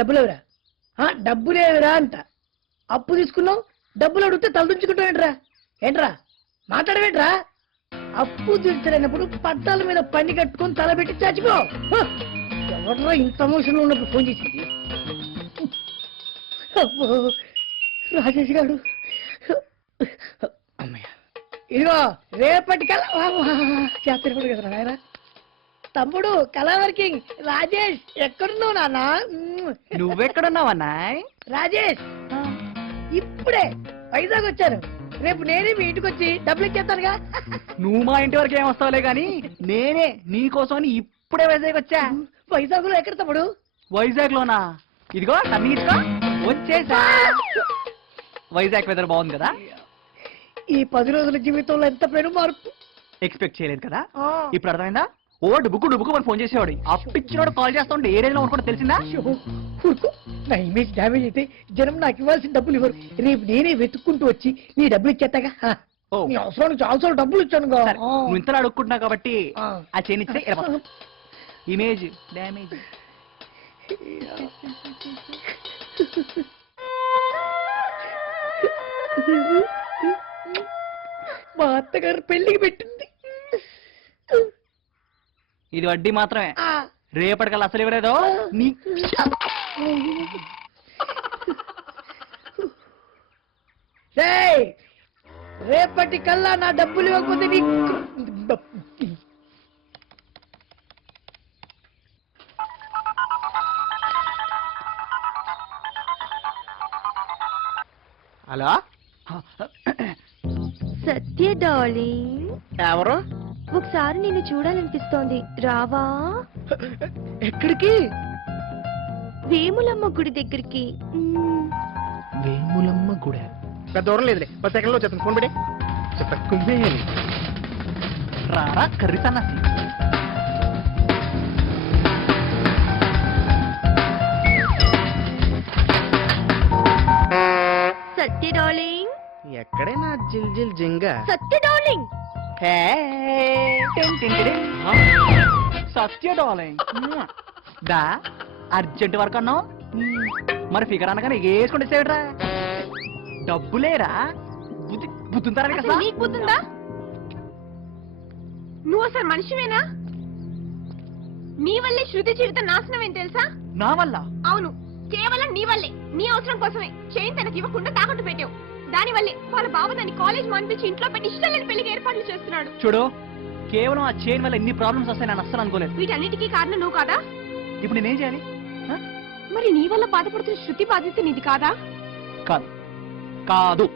డబ్బులేవురా డబ్బులేవురా అంట. అప్పు తీసుకున్నావు, డబ్బులు అడిగితే తలదించుకుంటావు ఏంట్రా మాట్లాడవేంట్రా? అప్పు తీర్చలేనప్పుడు పట్టాల మీద పని కట్టుకొని తలబెట్టి చచ్చిపో. ఎవర్రా ఇంత ఎమోషన్ ఉన్నప్పుడు ఫోన్ చేసింది? అబ్బో రాజేష్ గారు. అమ్మయ్య, ఇదిగో రేపటికల్లా చేస్తాడు కదా నాయన. తమ్ముడు కళా వర్కింగ్ రాజేష్, ఎక్కడున్నావు నాన్న? నువ్వెక్కడున్నావన్నా? రాజేష్ ఇప్పుడే వైజాగ్ వచ్చాను. రేపు నేనే మీ ఇంటికి వచ్చి డబ్బులు ఇచ్చేస్తానుగా. నువ్వు మా ఇంటి వరకు ఏమొస్తావులే గాని నేనే నీకోసం ఇప్పుడే వైజాగ్ వచ్చా. వైజాగ్ లో ఎక్కడ తమ్ముడు? వైజాగ్ లోనా? ఇదిగో తన్నీసుకో వచ్చేసా. వైజాగ్ వెదర్ బాగుంది కదా? ఈ 10 రోజుల జీవితంలో ఎంత పెను మార్పు ఎక్స్పెక్ట్ చేయలేదు కదా. ఇప్పుడు అర్థమైందా? ఓ డుబుకు అని ఫోన్ చేసేవాడు. అప్పిచ్చినోడు కాల్ చేస్తా ఉంటే ఏ రేంజ్ లో అనుకుంటా తెలిసిందా? నా ఇమేజ్ డ్యామేజ్ అయితే జనం నాకు ఇవ్వాల్సిన డబ్బులు ఇవ్వరు. రేపు నేనే వెతుక్కుంటూ వచ్చి నీ డబ్బులు ఇచ్చేస్తాగా. నీ అవసరానికి చాలా డబ్బులు ఇచ్చాను. నువ్వు ఇంతలో అడుక్కుంటున్నావు కాబట్టి ఆ చేనిచ్చే ఇమేజ్ డ్యామేజ్. మా అత్తగారు పెళ్లికి పెట్టింది. ఇది వడ్డీ మాత్రమే. రేపటికల్లా అసలు ఇవ్వలేదో నీ. రేపటికల్లా నా డబ్బులు ఇవ్వకపోతే నీకు. హలో సత్య డార్లింగ్. ఎవరు? ఒకసారి నిన్ను చూడాలనిపిస్తోంది, రావా? ఎక్కడికి? వేములమ్మ గుడి దగ్గరికి. వేములమ్మ గుడి పెద్ద దూరం లేదులే, 10 సెకండ్లో వచ్చేస్తాను. ఫోన్ పెట్టి కుమ్మేయాలి. రారా కర్రీ సన్నాసి. సత్య డార్లింగ్. ఎక్కడే నా జిల్ జిల్ జింగా. సత్య డార్లింగ్. సత్య డార్లింగ్. దా అర్జెంట్ వర్క్ అన్నావు మరి ఫిగర్ అనగానే వేసుకుంటే సేవట్రా. డబ్బులేరా బుద్ధుంటారా? నీకు బుద్ధుందా? నువ్వు అసలు మనిషివేనా? నీ వల్లే శృతి జీవితం నాశనం ఏం తెలుసా? నా వల్ల? అవును, కేవలం నీ వల్లే. నీ అవసరం కోసమే చైన్ తనకి ఇవ్వకుండా తాకట్టు పెట్టావు. దాని వల్లే వాళ్ళ బావ దాన్ని కాలేజ్ మానిపించి ఇంట్లో పెట్టి ఇష్టం లేని పెళ్లికి ఏర్పాట్లు చేస్తున్నాడు. చూడు, కేవలం ఆ చైన్ వల్ల ఎన్ని ప్రాబ్లమ్స్ వస్తాయి నేను అస్సలు అనుకోలేదు. వీటన్నిటికీ కారణం నువ్వు కాదా? ఇప్పుడు నేనేం చేయాలి? మరి నీ వల్ల బాధపడుతున్న శృతి బాధ్యత నీది కాదా? కాదు కాదు